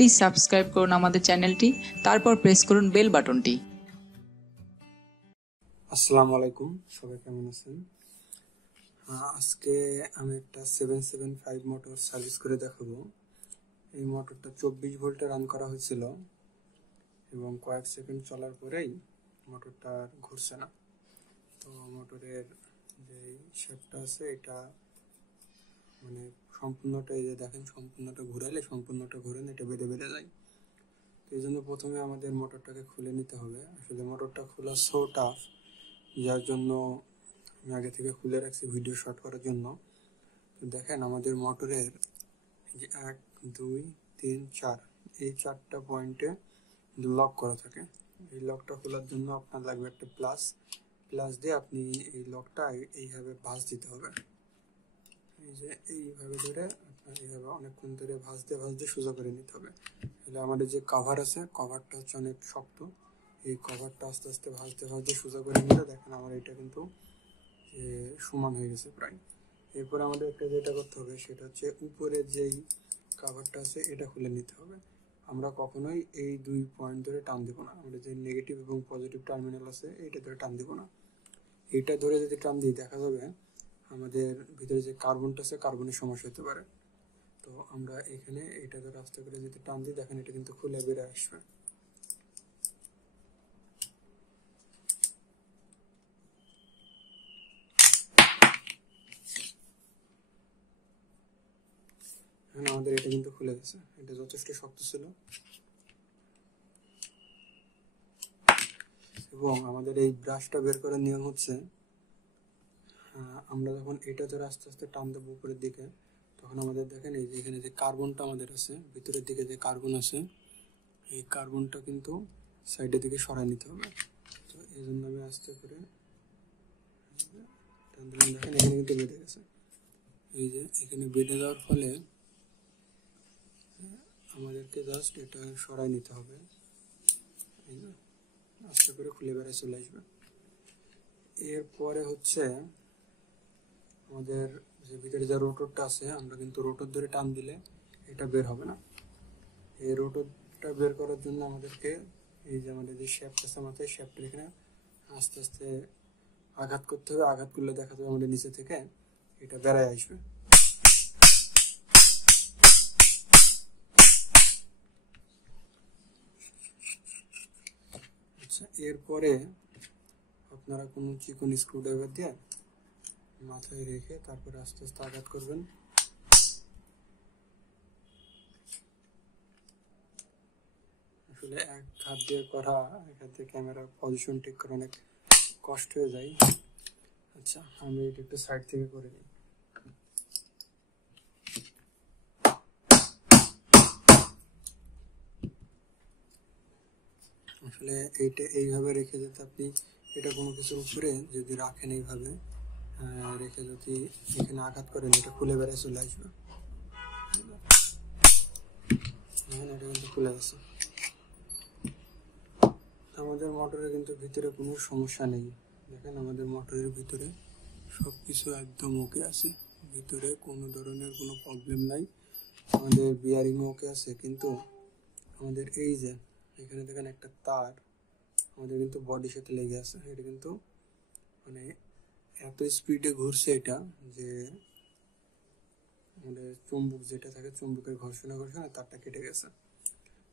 Please subscribe করুন আমাদের চ্যানেলটি, তারপর প্রেস করুন বেল বাটনটি। আসসালামু আলাইকুম, সবাই কেমন আছেন? আজকে আমি একটা 775 মোটর সার্ভিস করে দেখাবো। এই মোটরটা 24 ভোল্টে রান করা হয়েছিল এবং কয়েক সেকেন্ড চলার পরেই মোটরটা আর ঘুরছে না। তো মোটরের যে শেপটা আছে এটা মানে সম্পূর্ণটা, এই যে দেখেন, সম্পূর্ণটা ঘুরালে সম্পূর্ণটা ঘুরে না, এটা বেড়ে বেড়ে যায়। তো এই জন্য প্রথমে আমাদের মোটরটাকে খুলে নিতে হবে। আসলে মোটরটা খোলা সো টাফ, যার জন্য আমি আগে থেকে খুলে রাখছি ভিডিও শট করার জন্য। তো দেখেন আমাদের মোটরের যে 1, 2, 3, 4 এই 4টা পয়েন্টে লক করা থাকে। এই লকটা খোলার জন্য আপনার লাগবে একটা প্লাস দিয়ে আপনি এই লকটা এইভাবে ভাঁজ দিতে হবে। এই যে এইভাবে ধরে আপনার এইভাবে অনেকক্ষণ ধরে ভাঁজ দিয়ে সোজা করে নিতে হবে। তাহলে আমাদের যে কভার আছে, কভারটা হচ্ছে অনেক শক্ত, এই কভারটা আস্তে আস্তে ভাঁজ দিয়ে সোজা করে নিলে দেখেন আমার এটা কিন্তু সমান হয়ে গেছে প্রায়। এরপর আমাদের একটা যেটা করতে হবে সেটা হচ্ছে উপরের যেই কভারটা আছে এটা খুলে নিতে হবে। আমরা কখনোই এই 2 পয়েন্ট ধরে টান দিব না, আমাদের যে নেগেটিভ এবং পজিটিভ টার্মিনাল আছে এইটা ধরে টান দিব না। এইটা ধরে যদি টান দিই দেখা যাবে আমাদের ভিতরে যে কার্বনটা আছে কার্বনের সমস্যা হতে পারে। তো আমরা এখানে এটা ধরে আস্তে করে যদি টান দিই দেখেন এটা কিন্তু খুলে বেড়ে আসবে। আমাদের এটা কিন্তু খুলে গেছে, এটা যথেষ্ট শক্ত ছিল। এবং আমাদের এই ব্রাশটা বের করার নিয়ম হচ্ছে আমরা যখন এটা ধরে আস্তে আস্তে টান দেবো উপরের দিকে, তখন আমাদের দেখেন এই যে এখানে যে কার্বনটা আমাদের আছে ভিতরের দিকে, যে কার্বন আছে এই কার্বনটা কিন্তু সাইডের দিকে সরাই নিতে হবে। তো এই জন্য আমি আস্তে করে টান দিলাম, দেখেন এখানে কিন্তু বেঁধে গেছে। এই যে এখানে বেঁধে যাওয়ার ফলে আমাদেরকে জাস্ট এটা সরাই নিতে হবে, আস্তে করে খুলে বেড়ে চলে আসবে। এরপরে হচ্ছে আমাদের যে ভিতরে যে রোটরটা আছে, আমরা কিন্তু রোটর ধরে টান দিলে এটা বের হবে না। এই রোটরটা বের করার জন্য আমাদেরকে এই যে আমাদের যে শ্যাফট আছে মাথায়, শ্যাফটের এখানে আস্তে আস্তে আঘাত করতে হবে। আঘাত করলে দেখা যাবে আমাদের নিচে থেকে এটা বেড়ায় আসবে। আচ্ছা, এরপরে আপনারা কোনো চিকন স্ক্রুড্রাইভার দিয়ে মাথায় রেখে তারপরে আস্তে আস্তে আঘাত করবেন। আসলে এক হাত দিয়ে করা, এক হাত দিয়ে ক্যামেরা পজিশন ঠিক করা অনেক কষ্ট হয়ে যায়। আচ্ছা, আমি এটা একটু সাইড থেকে করে নিই। আসলে এইটা এইভাবে রেখে যেতে, আপনি এটা কোনো কিছুর উপরে যদি রাখেন এইভাবে রেখে যদি এখানে আঘাত করেন এটা খুলে বেড়ে চলে আসবে। এটা কিন্তু খুলে গেছে। আমাদের মোটরের কিন্তু ভিতরে কোনো সমস্যা নেই। দেখেন আমাদের মোটরের ভিতরে সব কিছু একদম ওকে আছে, ভিতরে কোনো ধরনের কোনো প্রবলেম নাই। আমাদের বিয়ারিং ওকে আছে, কিন্তু আমাদের এই যে এখানে দেখেন একটা তার আমাদের কিন্তু বডির সাথে লেগে আছে। এটা কিন্তু মানে এত স্পিডে ঘুরছে এটা যে আমাদের চুম্বক যেটা থাকে, চুম্বকের ঘর্ষণে তারটা কেটে গেছে।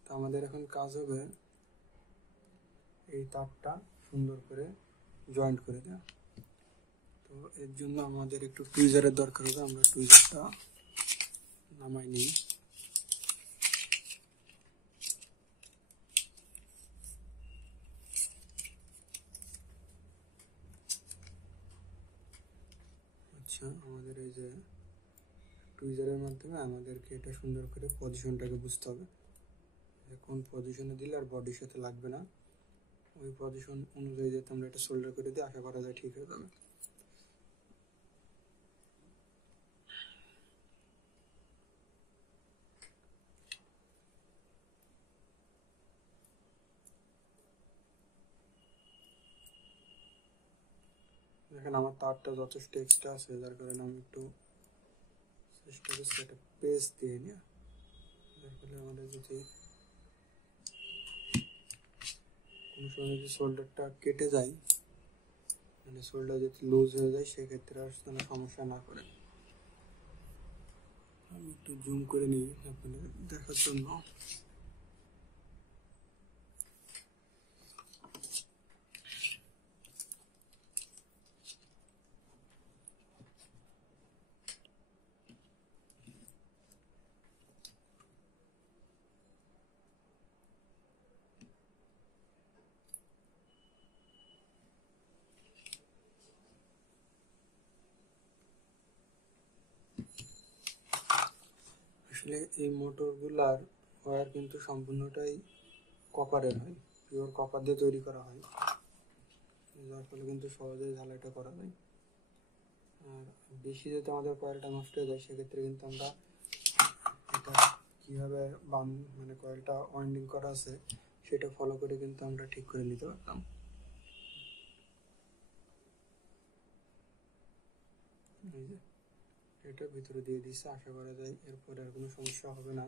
তো আমাদের এখন কাজ হবে এই তারটা সুন্দর করে জয়েন্ট করে দেওয়া। তো এর জন্য আমাদের একটু টুইজারের দরকার হবে। আমরা টুইজারটা নামাই নিই। আচ্ছা, আমাদের এই যে টুইজারের মাধ্যমে আমাদেরকে এটা সুন্দর করে পজিশনটাকে বুঝতে হবে, কোন পজিশনে দিলে আর বডির সাথে লাগবে না। ওই পজিশন অনুযায়ী যাতে আমরা এটা সোল্ডার করে দিই, আশা করা যায় ঠিক হয়ে যাবে। দেখেন আমার তারটা যথেষ্ট এক্সট্রা আছে, যার কারণে আমি একটু চেষ্টা করছি একটা পেস্ট দিয়ে নিয়ে। যার ফলে আমাদের যদি কোনো সময় যদি সোল্ডারটা কেটে যায়, মানে সোল্ডার যদি লুজ হয়ে যায়, সেক্ষেত্রে আর কোনো সমস্যা না করে। আমি একটু জুম করে নিই আপনাদের দেখার জন্য। আসলে এই মোটরগুলার ওয়্যার কিন্তু সম্পূর্ণটাই কপারের হয়, পিওর কপার দিয়ে তৈরি করা হয়, যার ফলে কিন্তু সহজেই ঝালাইটা করা যায়। আর বেশি যদি আমাদের কয়েলটা নষ্ট হয়ে যায়, সেক্ষেত্রে কিন্তু আমরা এটা কীভাবে মানে কয়েলটা ওয়াইন্ডিং করা আছে সেটা ফলো করে কিন্তু আমরা ঠিক করে নিতে পারতাম। এই যে এটা ভিতরে দিয়ে দিচ্ছে, আশা করা যায় এরপরে আর কোনো সমস্যা হবে না।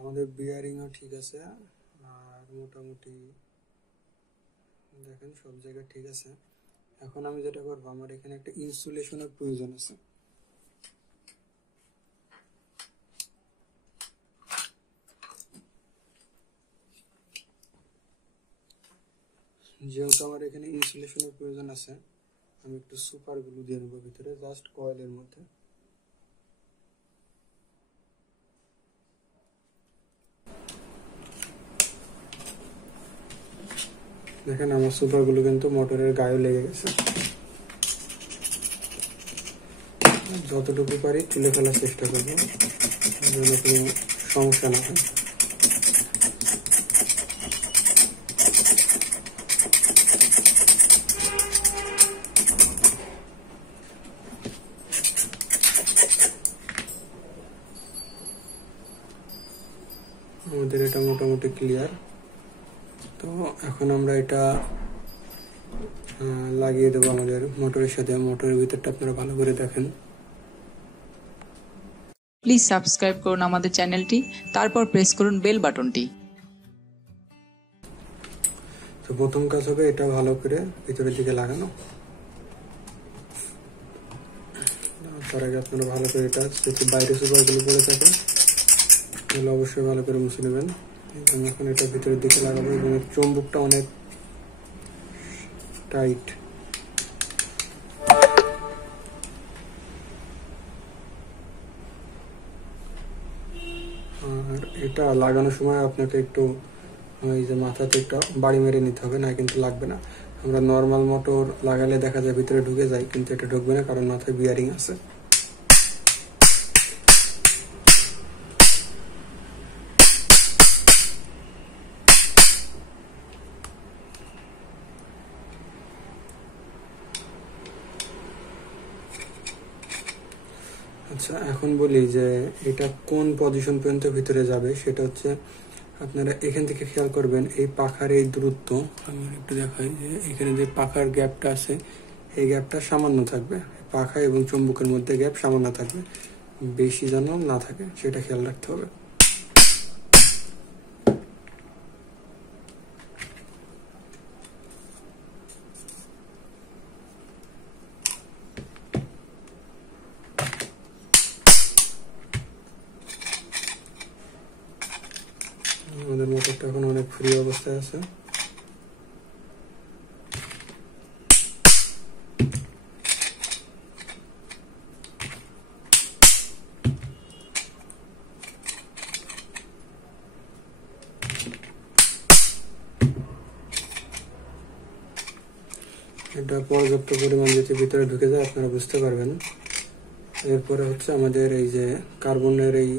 আমাদের বিয়ারিংও ঠিক আছে, আর মোটামুটি দেখেন সব জায়গায় ঠিক আছে। এখন আমি যেটা করবো, আমার এখানে একটা ইনসুলেশনের প্রয়োজন আছে। যেহেতু আমার এখানে ইনসুলেশনের প্রয়োজন আছে, আমি একটু সুপার গ্লু দিয়ে নেবো ভিতরে, জাস্ট কয়েলের মধ্যে। দেখেন আমার সুপার গ্লু কিন্তু মোটরের গায়ে লেগে গেছে। যতটুকু পারি তুলে ফেলার চেষ্টা করবো, যেন কোনো সমস্যা না হয়। আমাদের এটা মোটামুটি ক্লিয়ার। তো এখন আমরা এটা লাগিয়ে দেবো আমাদের মোটরের সাথে। মোটরের ভিতরটা আপনারা ভালো করে দেখেন। প্লিজ সাবস্ক্রাইব করুন আমাদের চ্যানেলটি, তারপর প্রেস করুন বেল বাটনটি। তো প্রথম কাজ হবে এটা ভালো করে ভিতরের দিকে লাগানো। তার আগে আপনারা ভালো করে এটা যদি বাইরে সুপারগুলো পড়ে থাকে তাহলে অবশ্যই ভালো করে মুছে নেবেন। আমি এখন এটা ভিতরের দিকে লাগাবো এবং চুম্বকটা অনেক টাইট। আর এটা লাগানোর সময় আপনাকে একটু এই যে মাথাতে একটা বাড়ি মেরে নিতে হবে, না কিন্তু লাগবে না। আমরা নর্মাল মোটর লাগালে দেখা যায় ভিতরে ঢুকে যায়, কিন্তু এটা ঢুকবে না কারণ মাথায় বিয়ারিং আছে। আচ্ছা, এখন বলি যে এটা কোন পজিশন পর্যন্ত ভিতরে যাবে। সেটা হচ্ছে আপনারা এখান থেকে খেয়াল করবেন, এই পাখার এই দূরত্ব আমি একটু দেখাই যে এখানে যে পাখার গ্যাপটা আছে, এই গ্যাপটা সামান্য থাকবে। পাখা এবং চুম্বকের মধ্যে গ্যাপ সামান্য থাকবে, বেশি যেন না থাকে, সেটা খেয়াল রাখতে হবে। আমাদের মোটরটা এখন অনেক ফ্রি অবস্থায় আছে। এটা পর্যাপ্ত পরিমাণ যদি ভিতরে ঢুকে যায় আপনারা বুঝতে পারবেন। এরপরে হচ্ছে আমাদের এই যে কার্বনের এই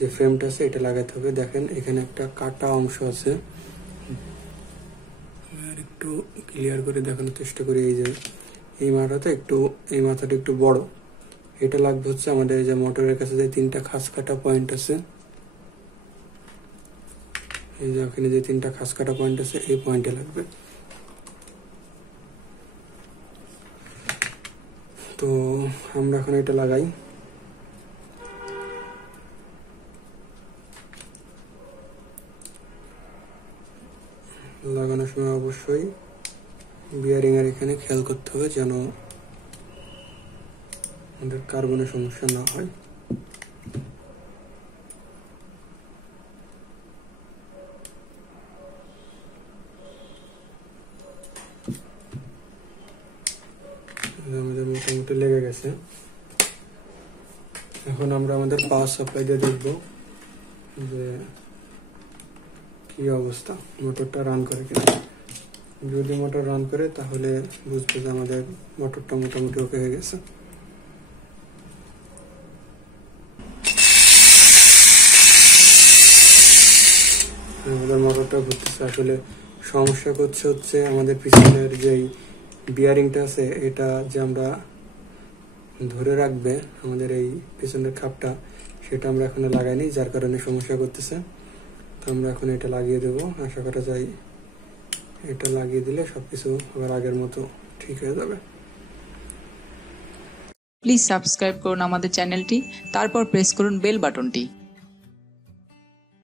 যে ফ্রেমটা আছে এটা লাগাতে হবে। দেখেন এখানে একটা কাটা অংশ আছে, আর একটু ক্লিয়ার করে দেখানোর চেষ্টা করি। এই যে এই মাথাটা একটু বড়, এটা লাগবে হচ্ছে আমাদের এই যে মোটরের কাছে যে তিনটা খাস কাটা পয়েন্ট আছে, এই যে ওখানে যে তিনটা খাস কাটা পয়েন্ট আছে এই পয়েন্টে লাগবে। তো আমরা এখন এটা লাগাই। লাগানোর সময় অবশ্যই বিয়ারিং এর এখানে খেয়াল করতে হবে যেন আমাদের কার্বনের সমস্যা না হয়। আমাদের মোটামুটি লেগে গেছে। এখন আমরা আমাদের পাওয়ার সাপ্লাই দিয়ে দেখবো যে কি অবস্থা, মোটরটা রান করে কিনা। যদি মোটর রান করে তাহলে বুঝবো যে আমাদের মোটরটা মোটামুটি ওকে হয়ে গেছে। আমাদের মোটরটা ঘুরতেছে। আসলে সমস্যা হচ্ছে আমাদের পিছনের যেই বিয়ারিংটা আছে এটা যে আমরা ধরে রাখবে আমাদের এই পিছনের খাপটা, সেটা আমরা এখনো লাগাইনি, যার কারণে সমস্যা করতেছে। তো আমরা এখন এটা লাগিয়ে দেবো। আশা করা যায় এটা লাগিয়ে দিলে সবকিছু আবার আগের মতো ঠিক হয়ে যাবে। প্লিজ সাবস্ক্রাইব করুন আমাদের চ্যানেলটি, তারপর প্রেস করুন বেল বাটনটি।